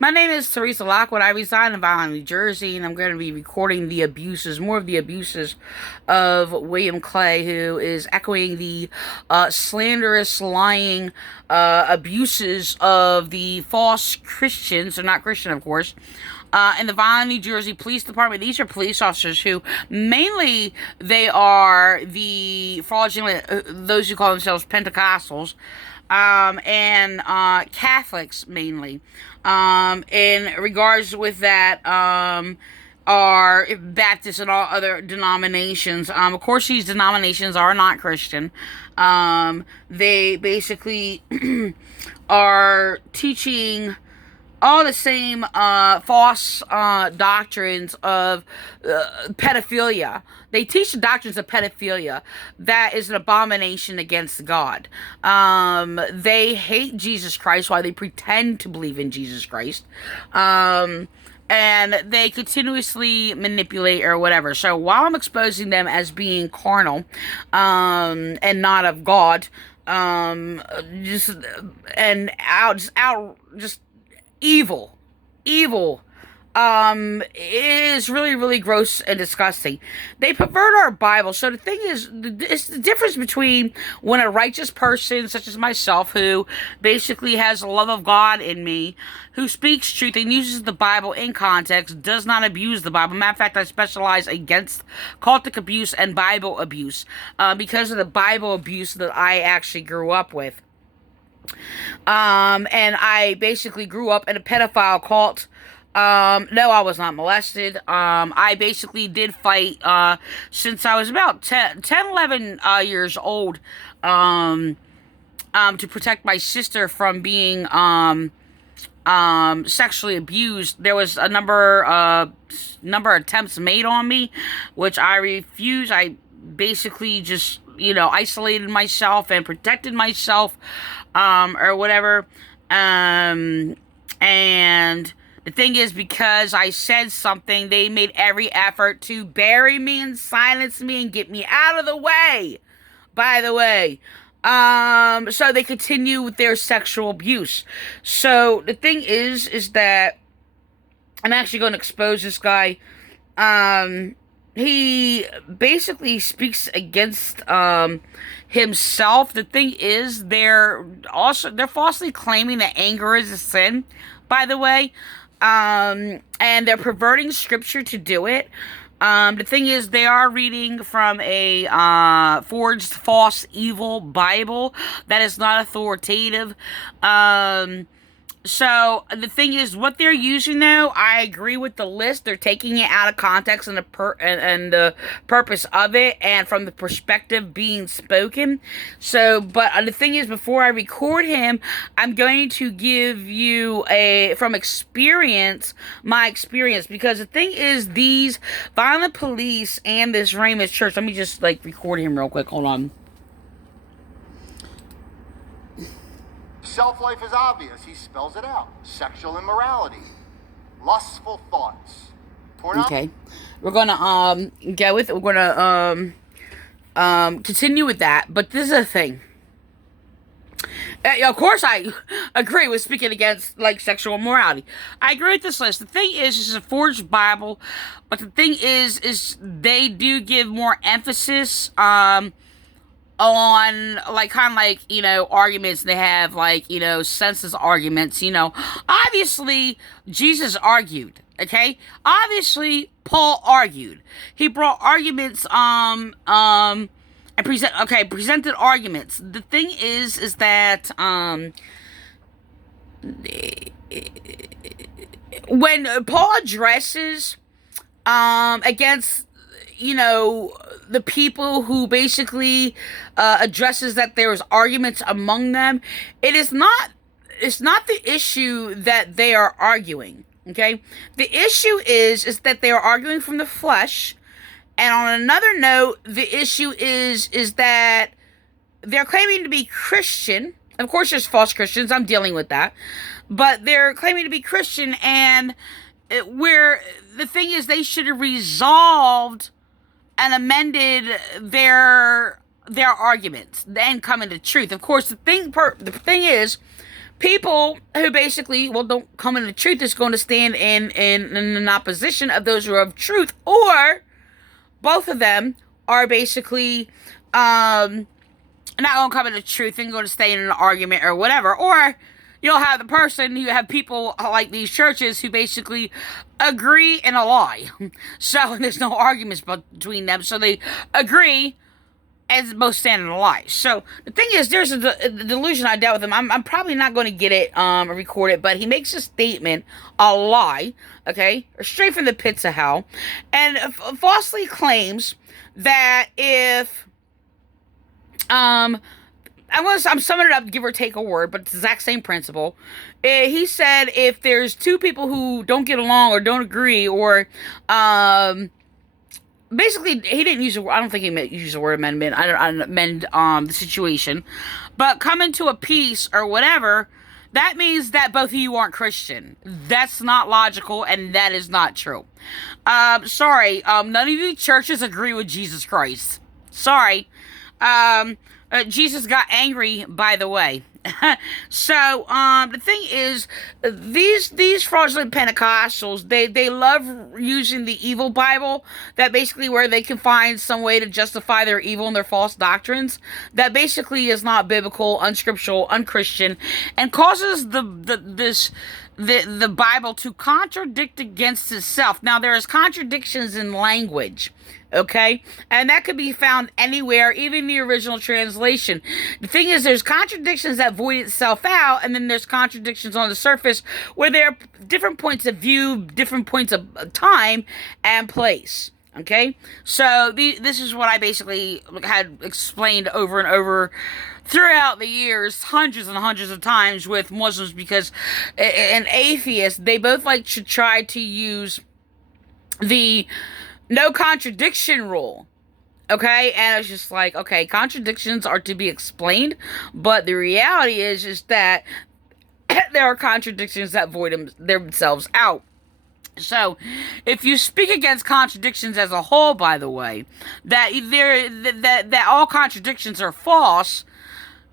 My name is Teresa Lockwood. I reside in Vineland, New Jersey, and I'm going to be recording more of the abuses of William Clay, who is echoing the slanderous, lying abuses of the false Christians, they're not Christian, of course, in the Vineland, New Jersey Police Department. These are police officers who mainly they are the fraudulent, those who call themselves Pentecostals, and Catholics mainly. In regards with that, are Baptists and all other denominations. Of course, these denominations are not Christian. They basically are teaching all the same false doctrines of pedophilia. They teach the doctrines of pedophilia. That is an abomination against God. They hate Jesus Christ while they pretend to believe in Jesus Christ. And they continuously manipulate or whatever. So while I'm exposing them as being carnal and not of God, just and just evil is really, really gross and disgusting. They pervert our Bible. So the thing is, it's the difference between when a righteous person such as myself, who basically has the love of God in me, who speaks truth and uses the Bible in context, does not abuse the Bible. Matter of fact, I specialize against cultic abuse and Bible abuse because of the Bible abuse that I actually grew up with. And I basically grew up in a pedophile cult. No, I was not molested. I basically did fight, since I was about 11 years old, to protect my sister from being, sexually abused. There was a number of attempts made on me, which I refused. I basically just, isolated myself and protected myself, or whatever. And the thing is, because I said something, they made every effort to bury me and silence me and get me out of the way, by the way. So they continue with their sexual abuse. So the thing is that I'm actually going to expose this guy. He basically speaks against himself. The thing is, they're falsely claiming that anger is a sin, by the way, and they're perverting scripture to do it. The thing is, they are reading from a forged, false, evil Bible that is not authoritative. So the thing is, what they're using now, I agree with the list. They're taking it out of context and the purpose of it, and from the perspective being spoken. So, but the thing is, before I record him, I'm going to give you from experience, my experience, because the thing is, these Vineland Police and this Ramoth Church. Let me just record him real quick. Hold on. Self-life is obvious. He spells it out. Sexual immorality, lustful thoughts. Okay, we're gonna go with. We're gonna continue with that. But this is a thing. Of course, I agree with speaking against sexual immorality. I agree with this list. The thing is, this is a forged Bible, but the thing is they do give more emphasis on arguments. They have census arguments. Obviously Jesus argued. Okay, obviously Paul argued. He brought arguments and presented arguments. The thing is that when Paul addresses against the people who basically addresses that there is arguments among them, it's not the issue that they are arguing. Okay, the issue is that they are arguing from the flesh. And on another note, the issue is that they're claiming to be Christian. Of course, there's false Christians. I'm dealing with that. But they're claiming to be Christian, and where the thing is, they should have resolved and amended their arguments, then come into truth. Of course, the thing is, people who basically, well, don't come into truth is going to stand in an opposition of those who are of truth, or both of them are basically not going to come into truth and going to stay in an argument or whatever. Or you'll have the person, you have people like these churches who basically agree in a lie. So there's no arguments between them. So they agree as both stand in a lie. So the thing is, there's a delusion I dealt with him. I'm probably not going to get it record it, but he makes a statement, a lie, okay, straight from the pits of hell, and falsely claims that if I'm summing it up, give or take a word, but it's the exact same principle. He said if there's two people who don't get along or don't agree, or basically, he didn't use I don't think he used the word amendment. I don't amend the situation, but come into a peace or whatever. That means that both of you aren't Christian. That's not logical, and that is not true. Sorry. None of you churches agree with Jesus Christ. Sorry. Jesus got angry, by the way. So, the thing is, these fraudulent Pentecostals, they love using the evil Bible, that basically where they can find some way to justify their evil and their false doctrines, that basically is not biblical, unscriptural, unchristian, and causes the Bible to contradict against itself. Now, there is contradictions in language, okay? And that could be found anywhere, even the original translation. The thing is, there's contradictions that void itself out, and then there's contradictions on the surface where there are different points of view, different points of time and place. Okay? So, this is what I basically had explained over and over throughout the years, hundreds and hundreds of times with Muslims, because an atheist, they both like to try to use the no contradiction rule. Okay? And it's just like, okay, contradictions are to be explained, but the reality is that there are contradictions that void themselves out. So, if you speak against contradictions as a whole, by the way, that all contradictions are false,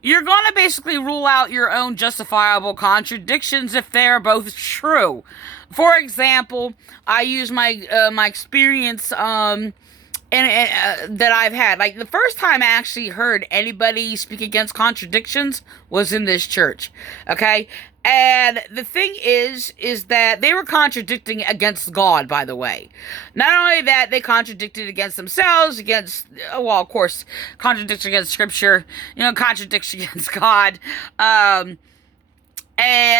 you're going to basically rule out your own justifiable contradictions if they're both true. For example, I use my my experience that I've had. Like, the first time I actually heard anybody speak against contradictions was in this church. Okay? And the thing is that they were contradicting against God, by the way. Not only that, they contradicted against themselves, against, well, of course, contradiction against Scripture, contradiction against God. And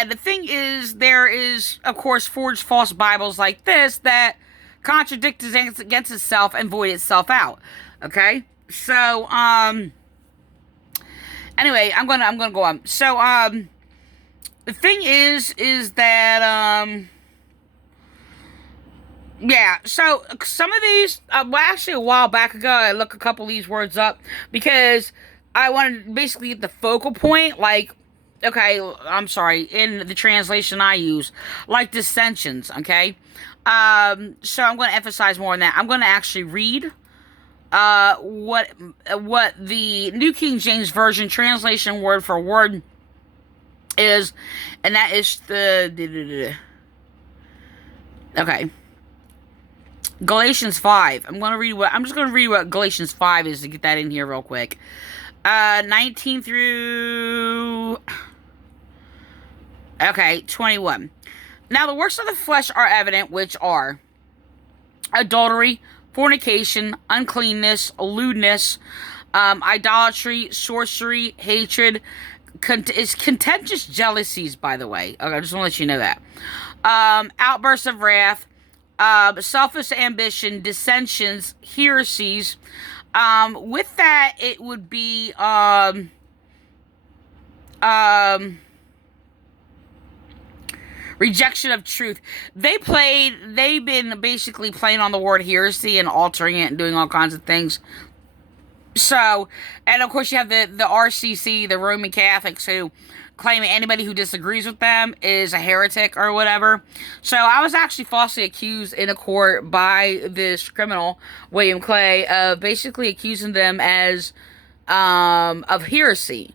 the thing is, there is, of course, forged false Bibles like this that contradict against itself and void itself out. Okay? So, anyway, I'm gonna go on. So, the thing is that, yeah, so some of these, well, actually a while back ago, I looked a couple of these words up because I wanted to basically get the focal point, like, okay, I'm sorry, in the translation I use, like dissensions, okay? So I'm going to emphasize more on that. I'm going to actually read what the New King James Version translation word for word is, and that is okay, Galatians 5. I'm just going to read what Galatians 5 is to get that in here real quick. 19 through 21. Now the works of the flesh are evident, which are adultery, fornication, uncleanness, lewdness, idolatry, sorcery, hatred, it's contentious jealousies, by the way. Okay, I just want to let you know that. Outbursts of wrath, selfish ambition, dissensions, heresies. With that, it would be, rejection of truth. They've been basically playing on the word heresy and altering it and doing all kinds of things. So, and of course you have the RCC, the Roman Catholics, who claim anybody who disagrees with them is a heretic or whatever. So I was actually falsely accused in a court by this criminal, William Clay, of basically accusing them as of heresy.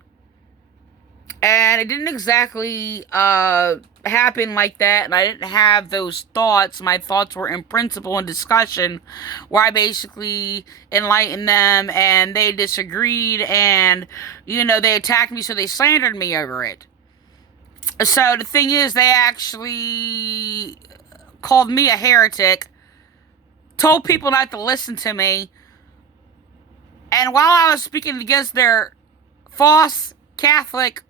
And it didn't exactly happen like that, and I didn't have those thoughts. My thoughts were in principle and discussion, where I basically enlightened them, and they disagreed, and they attacked me, so they slandered me over it. So the thing is, they actually called me a heretic, told people not to listen to me, and while I was speaking against their false Catholic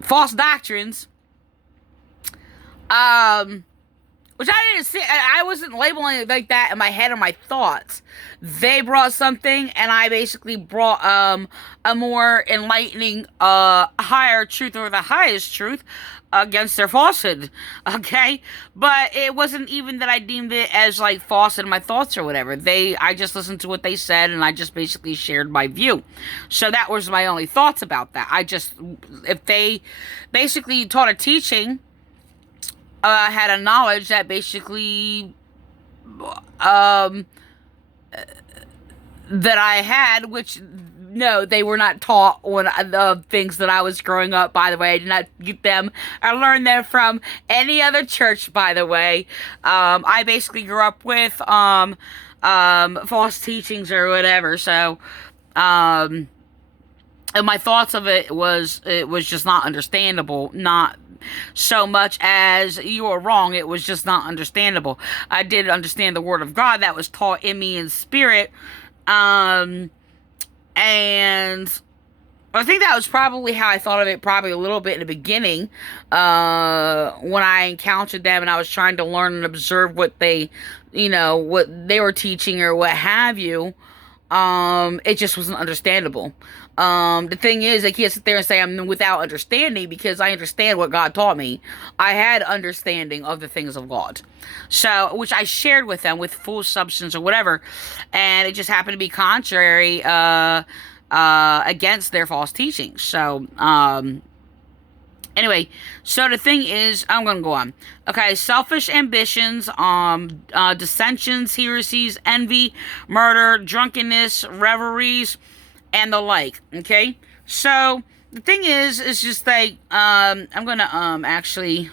false doctrines, which I didn't see. I wasn't labeling it like that in my head or my thoughts. They brought something, and I basically brought a more enlightening, higher truth, or the highest truth, against their falsehood. Okay, but it wasn't even that I deemed it as like false in my thoughts or whatever. I just listened to what they said, and I just basically shared my view. So that was my only thoughts about that. If they basically taught a teaching, had a knowledge that basically that I had, which no, they were not taught on the things that I was growing up, by the way. I did not get them. I learned them from any other church, by the way. I basically grew up with false teachings or whatever, so and my thoughts of it was just not understandable. Not so much as you were wrong, it was just not understandable. I did understand the word of God that was taught in me in spirit, and I think that was probably how I thought of it, probably a little bit in the beginning, when I encountered them and I was trying to learn and observe what they were teaching or what have you. It just wasn't understandable. The thing is, I can't sit there and say I'm without understanding, because I understand what God taught me. I had understanding of the things of God. So, which I shared with them with full substance or whatever, and it just happened to be contrary, against their false teachings. So, anyway, so the thing is, I'm gonna go on. Okay, selfish ambitions, dissensions, heresies, envy, murder, drunkenness, revelries, and the like. Okay, so the thing is just like, I'm gonna actually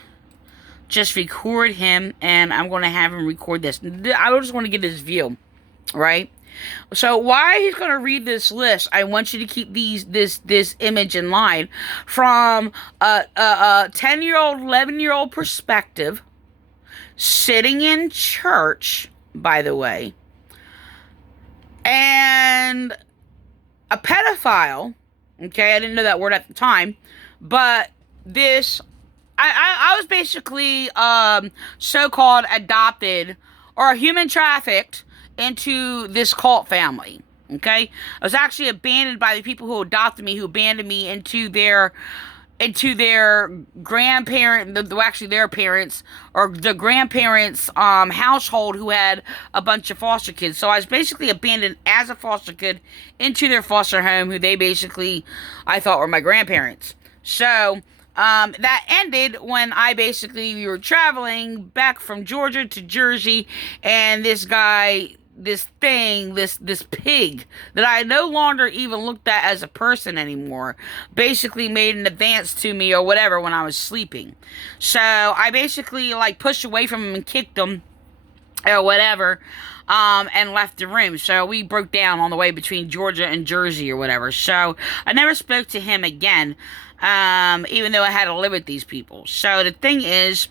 just record him, and I'm gonna have him record this. I just want to get his view, right? So while he's going to read this list, I want you to keep this image in line from a 10-year-old, 11-year-old perspective, sitting in church, by the way, and a pedophile. Okay, I didn't know that word at the time, but I was basically so-called adopted or human trafficked into this cult family. Okay, I was actually abandoned by the people who adopted me, who abandoned me into their grandparent, actually their parents, or the grandparents' household, who had a bunch of foster kids. So I was basically abandoned as a foster kid into their foster home, who they basically, I thought, were my grandparents. So that ended when we were traveling back from Georgia to Jersey, and this guy, this pig that I no longer even looked at as a person anymore, basically made an advance to me or whatever when I was sleeping. So I basically pushed away from him and kicked him or whatever, and left the room. So we broke down on the way between Georgia and Jersey or whatever. So I never spoke to him again, even though I had to live with these people. So the thing is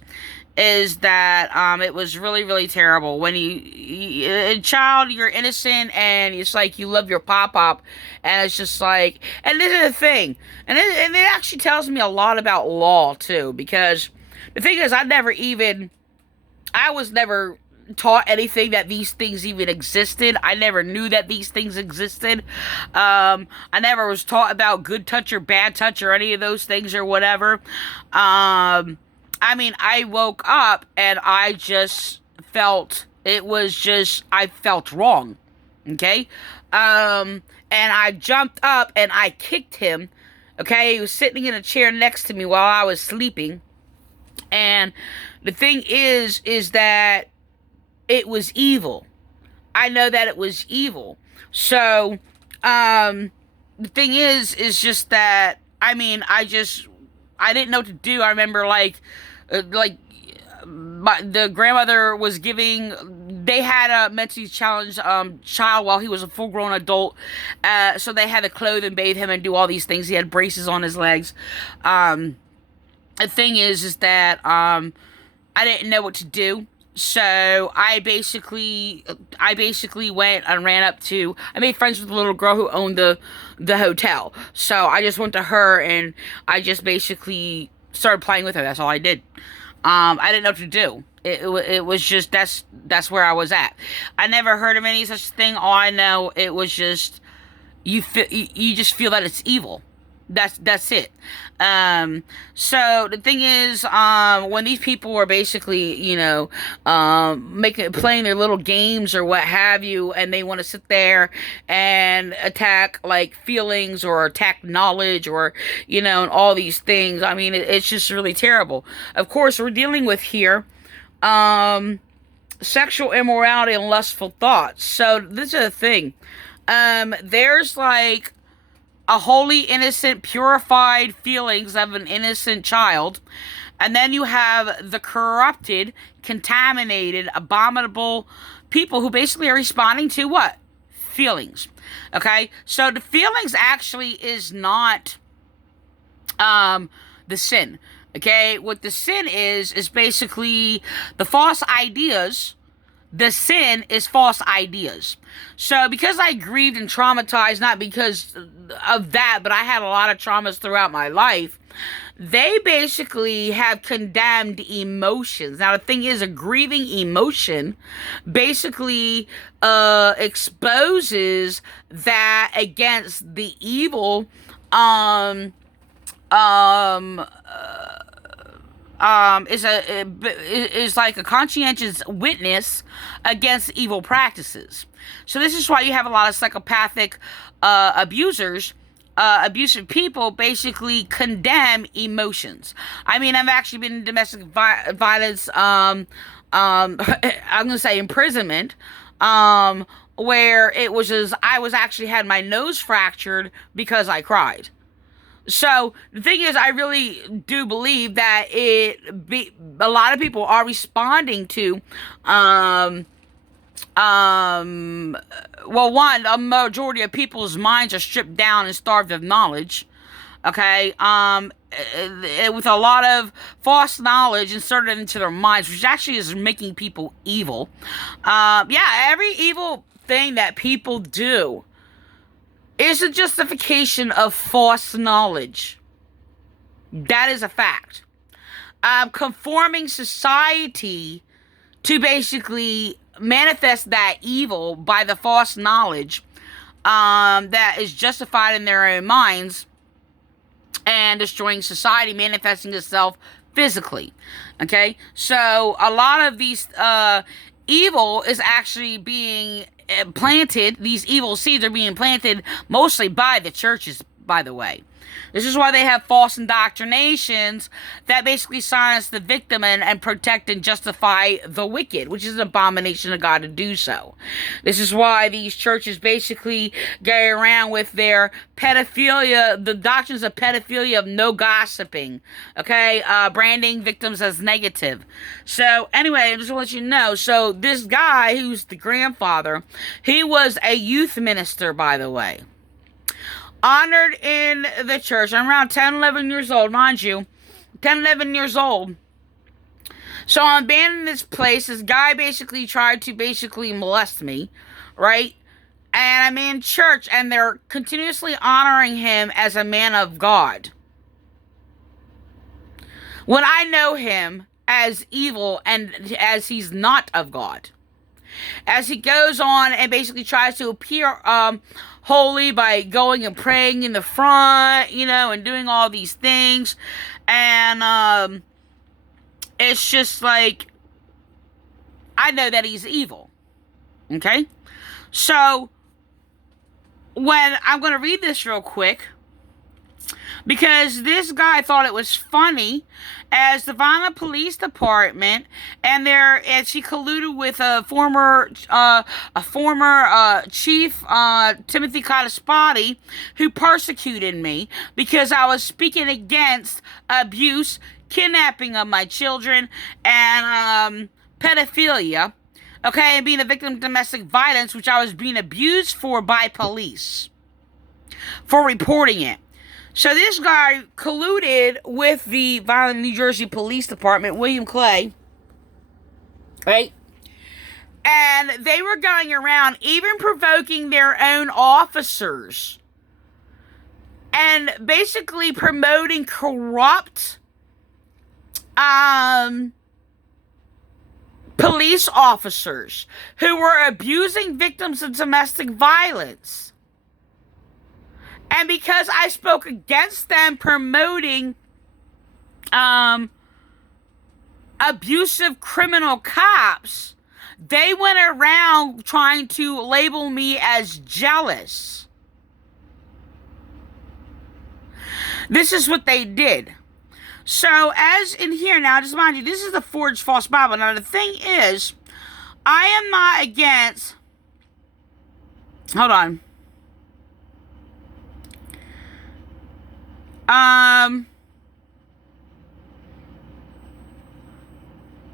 that it was really, really terrible when a child, you're innocent, and it's like you love your pop-up, and it's just like, and this is the thing, and it actually tells me a lot about law too, because the thing is, I was never taught anything that these things even existed. I never knew that these things existed. I never was taught about good touch or bad touch or any of those things or whatever. I woke up and I just felt, I felt wrong. Okay? And I jumped up and I kicked him. Okay? He was sitting in a chair next to me while I was sleeping. And the thing is that it was evil. I know that it was evil. So, the thing is just that, I mean, I didn't know what to do. I remember, like, the grandmother was giving, they had a mentally challenged child while he was a full grown adult, so they had to clothe and bathe him and do all these things. He had braces on his legs. The thing is that I didn't know what to do. So I basically went and ran up to, I made friends with the little girl who owned the hotel. So I just went to her and I just basically started playing with her. That's all I did. I didn't know what to do. It was just, that's where I was at. I never heard of any such thing. All I know, it was just, you just feel that it's evil. That's it. So the thing is, when these people were basically, playing their little games or what have you, and they want to sit there and attack like feelings or attack knowledge or, and all these things. I mean, it's just really terrible. Of course, we're dealing with here, sexual immorality and lustful thoughts. So this is a thing. There's like a holy, innocent, purified feelings of an innocent child. And then you have the corrupted, contaminated, abominable people who basically are responding to what? Feelings. Okay? So the feelings actually is not the sin. Okay? What the sin is basically the false ideas. The sin is false ideas. So because I grieved and traumatized, not because of that, but I had a lot of traumas throughout my life, they basically have condemned emotions. Now the thing is, a grieving emotion basically exposes that against the evil is like a conscientious witness against evil practices. So this is why you have a lot of psychopathic abusers, abusive people basically condemn emotions. I mean, I've actually been in domestic violence, I'm gonna say imprisonment, where it was just, I was actually had my nose fractured because I cried. So the thing is, I really do believe that a lot of people are responding to, well, one, a majority of people's minds are stripped down and starved of knowledge. Okay, with a lot of false knowledge inserted into their minds, which actually is making people evil. Yeah, every evil thing that people do is a justification of false knowledge. That is a fact. Conforming society to basically manifest that evil by the false knowledge that is justified in their own minds, and destroying society, manifesting itself physically. Okay? So a lot of these evil is actually being planted. These evil seeds are being planted mostly by the churches, by the way. This is why they have false indoctrinations that basically silence the victim and protect and justify the wicked, which is an abomination of God to do so. This is why these churches basically go around with their pedophilia, the doctrines of pedophilia, of no gossiping, okay, branding victims as negative. So anyway, I just want to let you know, so this guy who's the grandfather, he was a youth minister, by the way. Honored in the church. I'm around 10, 11 years old, mind you. 10, 11 years old. So I'm abandoned this place. This guy basically tried to molest me, right? And I'm in church, and they're continuously honoring him as a man of God, when I know him as evil and as he's not of God. As he goes on and basically tries to appear holy by going and praying in the front, and doing all these things. And it's just like, I know that he's evil. Okay? So, when I'm going to read this real quick, because this guy thought it was funny as the Vineland Police Department and she colluded with a former chief, Timothy Codispati, who persecuted me because I was speaking against abuse, kidnapping of my children, and pedophilia, okay, and being a victim of domestic violence, which I was being abused for by police for reporting it. So this guy colluded with the Vineland, New Jersey Police Department, William Clay, right? And they were going around even provoking their own officers and basically promoting corrupt police officers who were abusing victims of domestic violence. And because I spoke against them promoting abusive criminal cops, they went around trying to label me as jealous. This is what they did. So, as in here now, just mind you, this is the forged false Bible. Now, the thing is, I am not against... Hold on.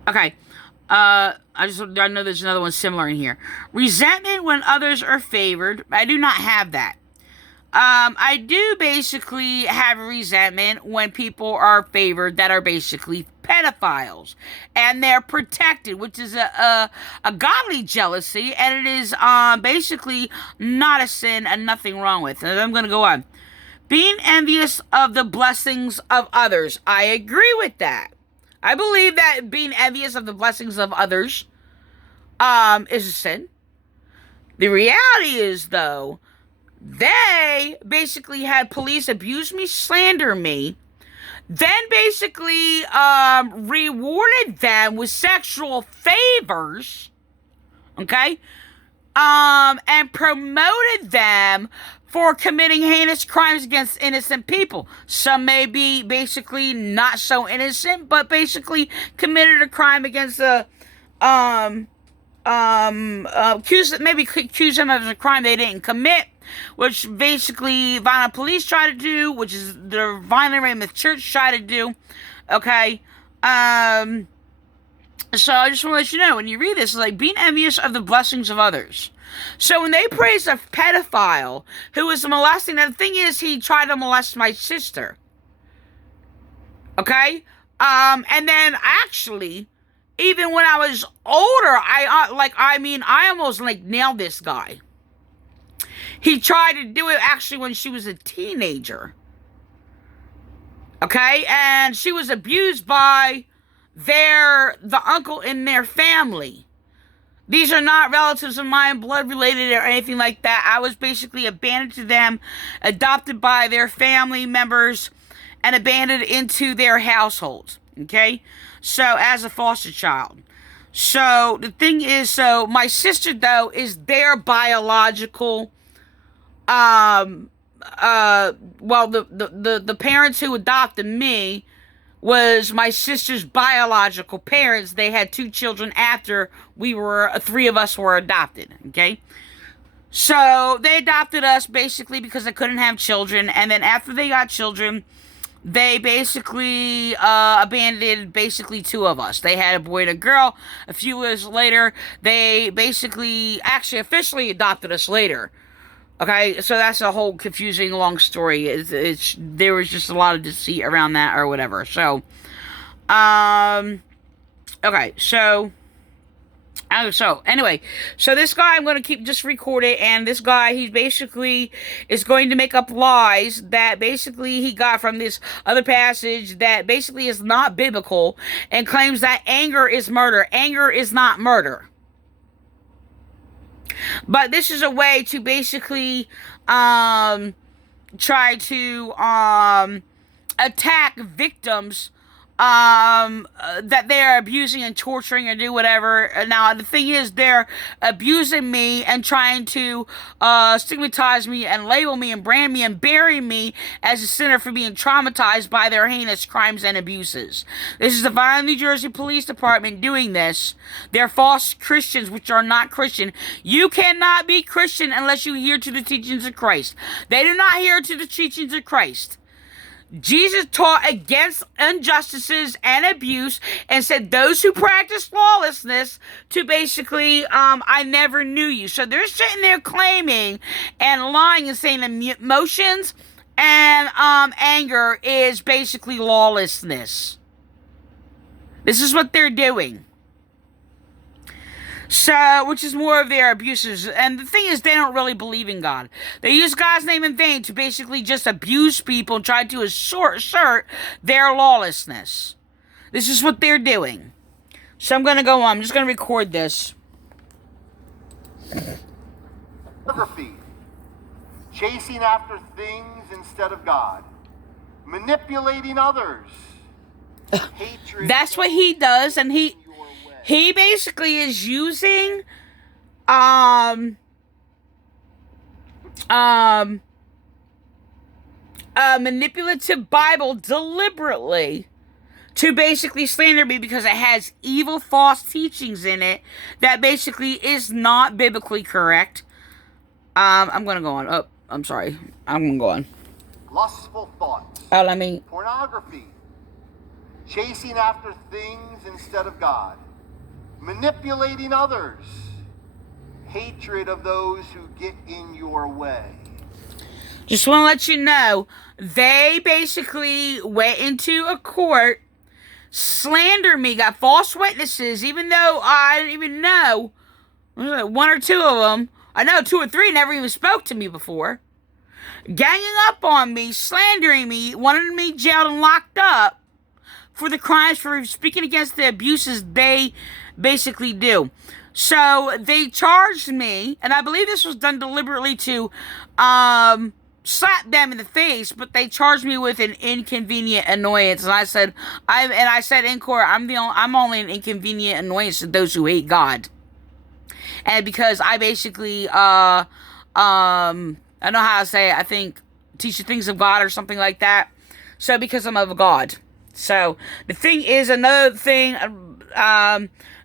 Okay. I know there's another one similar in here. Resentment when others are favored. I do not have that. I do basically have resentment when people are favored that are basically pedophiles and they're protected, which is a godly jealousy, and it is basically not a sin and nothing wrong with it. I'm going to go on. Being envious of the blessings of others. I agree with that. I believe that being envious of the blessings of others is a sin. The reality is, though, they basically had police abuse me, slander me, then basically rewarded them with sexual favors, okay, and promoted them for committing heinous crimes against innocent people. Some may be basically not so innocent, but basically committed a crime against accuse them of a crime they didn't commit, which basically Vineland Police try to do, which is the Vineland Ramoth Church try to do. Okay, so I just want to let you know, when you read this, it's like being envious of the blessings of others. So when they praise a pedophile who was molesting, now the thing is, he tried to molest my sister. Okay? And then actually, even when I was older, I almost nailed this guy. He tried to do it actually when she was a teenager. Okay? And she was abused by the uncle in their family. These are not relatives of mine, blood related or anything like that. I was basically abandoned to them, adopted by their family members, and abandoned into their households. Okay? So, as a foster child. So, the thing is, my sister, though, is their biological, the parents who adopted me was my sister's biological parents. They had 2 children after 3 of us were adopted, okay? So, they adopted us basically because they couldn't have children, and then after they got children, they basically abandoned basically 2 of us. They had a boy and a girl. A few years later, they basically officially adopted us later. Okay, so that's a whole confusing long story. There was just a lot of deceit around that or whatever. So, okay, so anyway, so this guy, I'm going to keep just record it, and this guy, he basically is going to make up lies that basically he got from this other passage that basically is not biblical, and claims that anger is murder. Anger is not murder. But this is a way to basically try to attack victims that they're abusing and torturing or do whatever. Now the thing is, they're abusing me and trying to stigmatize me and label me and brand me and bury me as a sinner for being traumatized by their heinous crimes and abuses. This is the Vineland, New Jersey Police Department doing this. They're false Christians, which are not Christian. You cannot be Christian unless you adhere to the teachings of Christ. They do not adhere to the teachings of Christ. Jesus taught against injustices and abuse and said those who practice lawlessness to basically, I never knew you. So they're sitting there claiming and lying and saying emotions and anger is basically lawlessness. This is what they're doing. So, which is more of their abuses. And the thing is, they don't really believe in God. They use God's name in vain to basically just abuse people and try to assert their lawlessness. This is what they're doing. So I'm going to go on. I'm just going to record this. Pornography. Chasing after things instead of God. Manipulating others. Hatred. That's what he does, and he basically is using a manipulative Bible deliberately to basically slander me because it has evil false teachings in it that basically is not biblically correct. I'm gonna go on. Oh, I'm sorry. I'm gonna go on. Lustful thoughts. Pornography. Chasing after things instead of God. Manipulating others. Hatred of those who get in your way. Just want to let you know, they basically went into a court, slandered me, got false witnesses, even though I didn't even know one or two of them. I know 2 or 3 never even spoke to me before. Ganging up on me, slandering me, wanting me jailed and locked up for the crimes for speaking against the abuses they basically do. So they charged me, and I believe this was done deliberately to slap them in the face, but they charged me with an inconvenient annoyance. And I said, in court, I'm only an inconvenient annoyance to those who hate God. And because I basically I don't know how to say it, I think teach the things of God or something like that. So because I'm of God. So the thing is, another thing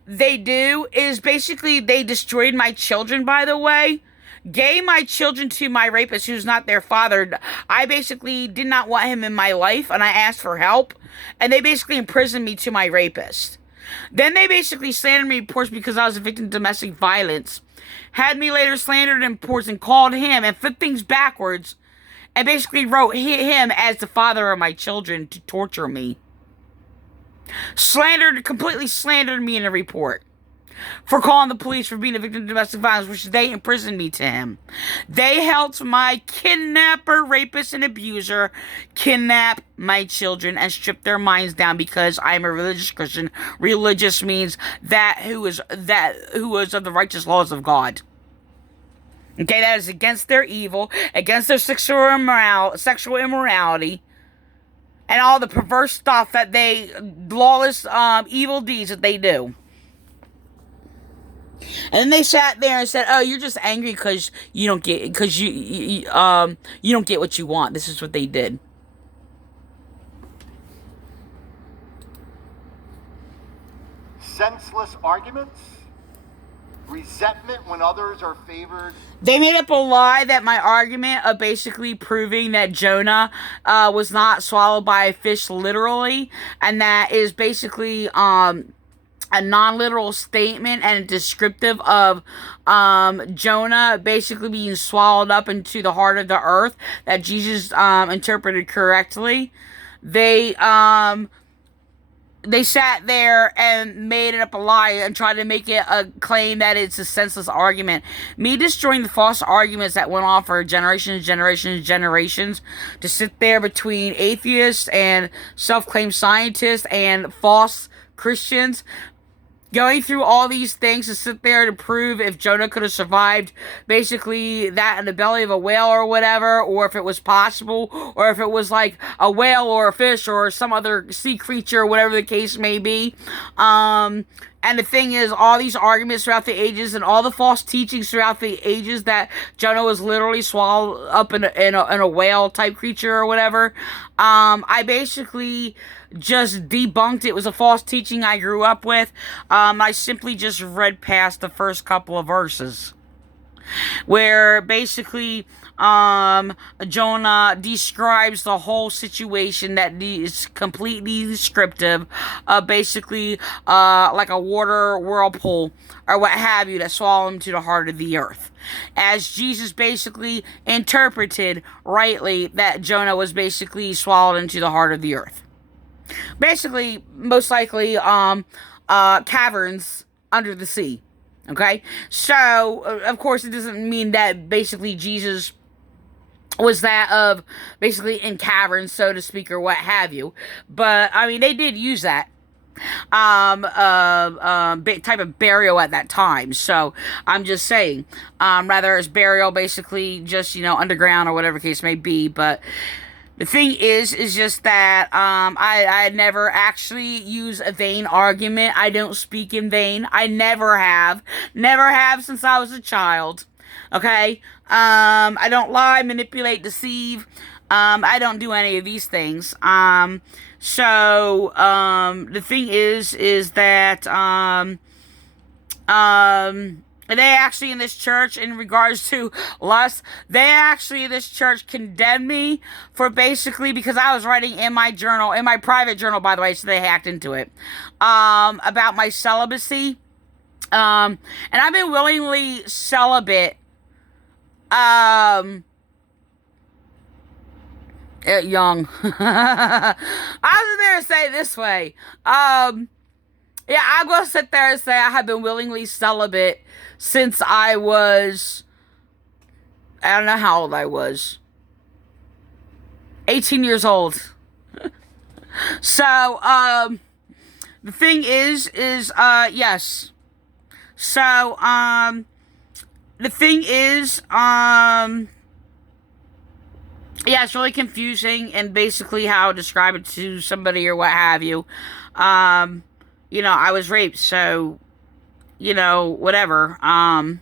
they do is basically they destroyed my children, by the way. Gave my children to my rapist who's not their father. I basically did not want him in my life and I asked for help. And they basically imprisoned me to my rapist. Then they basically slandered me in reports because I was a victim of domestic violence. Had me later slandered in reports and called him and flipped things backwards. And basically wrote him as the father of my children to torture me. Completely slandered me in a report. For calling the police for being a victim of domestic violence, which they imprisoned me to him. They helped my kidnapper, rapist, and abuser kidnap my children and strip their minds down because I'm a religious Christian. Religious means who is of the righteous laws of God. Okay, that is against their evil, against their sexual immorality, and all the perverse stuff that lawless, evil deeds that they do. And then they sat there and said, "Oh, you're just angry because you don't get you don't get what you want." This is what they did. Senseless arguments. Resentment when others are favored. They made up a lie that my argument of basically proving that Jonah was not swallowed by a fish literally, and that is basically a non-literal statement and descriptive of Jonah basically being swallowed up into the heart of the earth that Jesus interpreted correctly. They sat there and made it up a lie and tried to make it a claim that it's a senseless argument. Me destroying the false arguments that went on for generations to sit there between atheists and self-claimed scientists and false Christians going through all these things to sit there to prove if Jonah could have survived basically that in the belly of a whale or whatever, or if it was possible, or if it was like a whale or a fish or some other sea creature, whatever the case may be. And the thing is, all these arguments throughout the ages and all the false teachings throughout the ages that Jonah was literally swallowed up in a whale type creature or whatever, I basically just debunked. It was a false teaching I grew up with. I simply just read past the first couple of verses, where basically Jonah describes the whole situation that is completely descriptive of basically like a water whirlpool or what have you that swallowed him to the heart of the earth. As Jesus basically interpreted rightly that Jonah was basically swallowed into the heart of the earth. Basically, most likely, caverns under the sea. Okay? So, of course, it doesn't mean that basically Jesus was that of basically in caverns, so to speak, or what have you. But, I mean, they did use that type of burial at that time. So I'm just saying, rather as burial, basically just, underground or whatever case may be. But the thing is just that I never actually use a vain argument. I don't speak in vain. I never have since I was a child. Okay? I don't lie, manipulate, deceive. I don't do any of these things. So the thing is that they actually in this church, in regards to lust, they actually in this church condemned me for basically, because I was writing in my journal, in my private journal, by the way, so they hacked into it, about my celibacy. And I've been willingly celibate, young. I was there to say it this way. Yeah, I'm going to sit there and say I have been willingly celibate since I was, I don't know how old I was. 18 years old. So, the thing is, yes. So, the thing is, yeah, it's really confusing and basically how to describe it to somebody or what have you. I was raped, so, whatever. I'm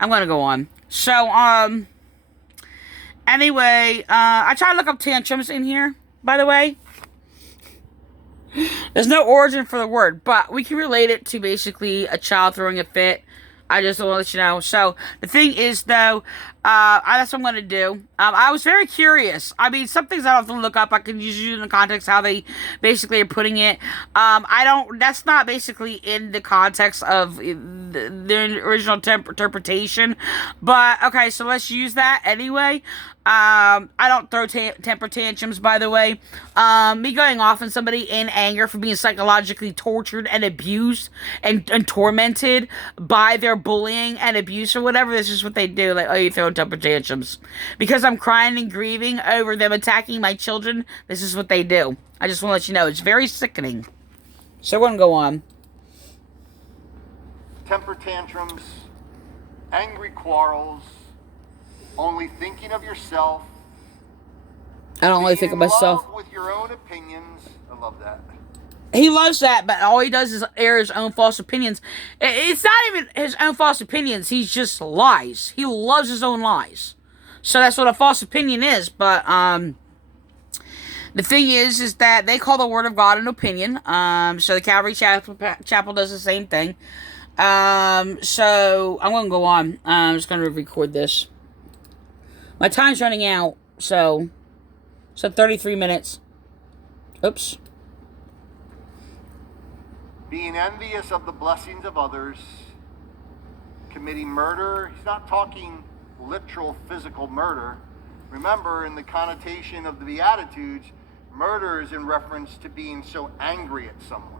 gonna go on. So, anyway, I tried to look up tantrums in here, by the way. There's no origin for the word, but we can relate it to basically a child throwing a fit. I just want to let you know. So, the thing is, though, that's what I'm going to do. I was very curious. I mean, some things I don't have to look up. I can use it in the context how they basically are putting it. That's not basically in the context of the original interpretation. But, okay, so let's use that anyway. I don't throw temper tantrums, by the way. Me going off on somebody in anger for being psychologically tortured and abused and tormented by their bullying and abuse or whatever. This is what they do. Like, oh, you throw temper tantrums. Because I'm crying and grieving over them attacking my children, this is what they do. I just want to let you know. It's very sickening. So we're going to go on. Temper tantrums, angry quarrels, only thinking of yourself. I don't really think of myself. Love with your own opinions. I love that. He loves that, but all he does is air his own false opinions. It's not even his own false opinions. He just lies. He loves his own lies. So that's what a false opinion is. But the thing is that they call the Word of God an opinion. So the Calvary Chapel does the same thing. So I'm going to go on. I'm just going to record this. My time's running out, so 33 minutes. Oops. Being envious of the blessings of others, committing murder. He's not talking literal physical murder. Remember, in the connotation of the Beatitudes, murder is in reference to being so angry at someone.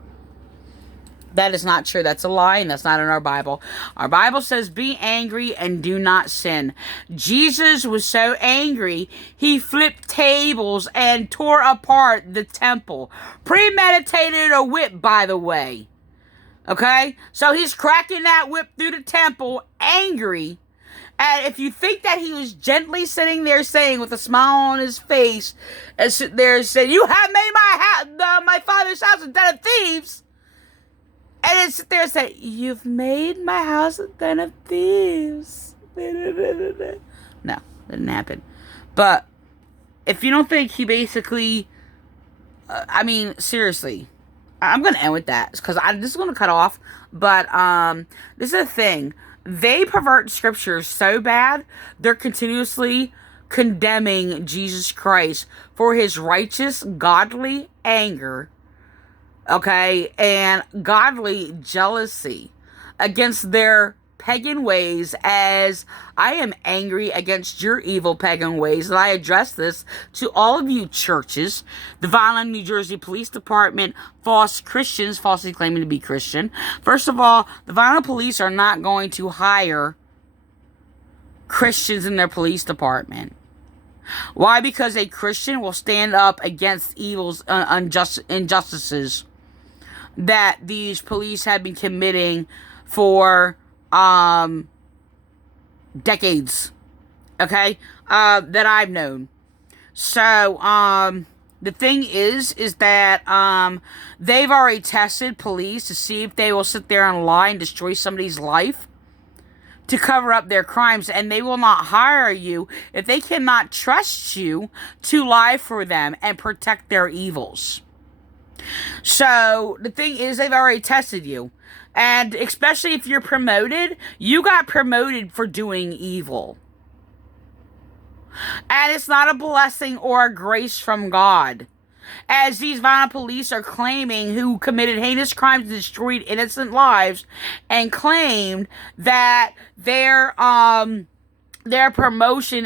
That is not true. That's a lie, and that's not in our Bible. Our Bible says, be angry and do not sin. Jesus was so angry, he flipped tables and tore apart the temple. Premeditated a whip, by the way. Okay? So he's cracking that whip through the temple, angry. And if you think that he was gently sitting there saying, with a smile on his face, and sit there saying, "You have made my father's house a den of thieves," and then sit there and say, "You've made my house a den of thieves." No, didn't happen. But if you don't think he basically, seriously, I'm going to end with that because this is going to cut off. But this is the thing. They pervert scriptures so bad, they're continuously condemning Jesus Christ for his righteous, godly anger, okay, and godly jealousy against their pagan ways, as I am angry against your evil pagan ways. And I address this to all of you churches, the Vineland, New Jersey Police Department, false Christians, falsely claiming to be Christian. First of all, the Vineland Police are not going to hire Christians in their police department. Why? Because a Christian will stand up against evils, injustices that these police have been committing for decades, okay, that I've known. So, the thing is that, they've already tested police to see if they will sit there and lie and destroy somebody's life to cover up their crimes, and they will not hire you if they cannot trust you to lie for them and protect their evils. So, the thing is, they've already tested you. And especially if you're promoted, you got promoted for doing evil. And it's not a blessing or a grace from God. As these Vineland Police are claiming, who committed heinous crimes and destroyed innocent lives, and claimed that their promotion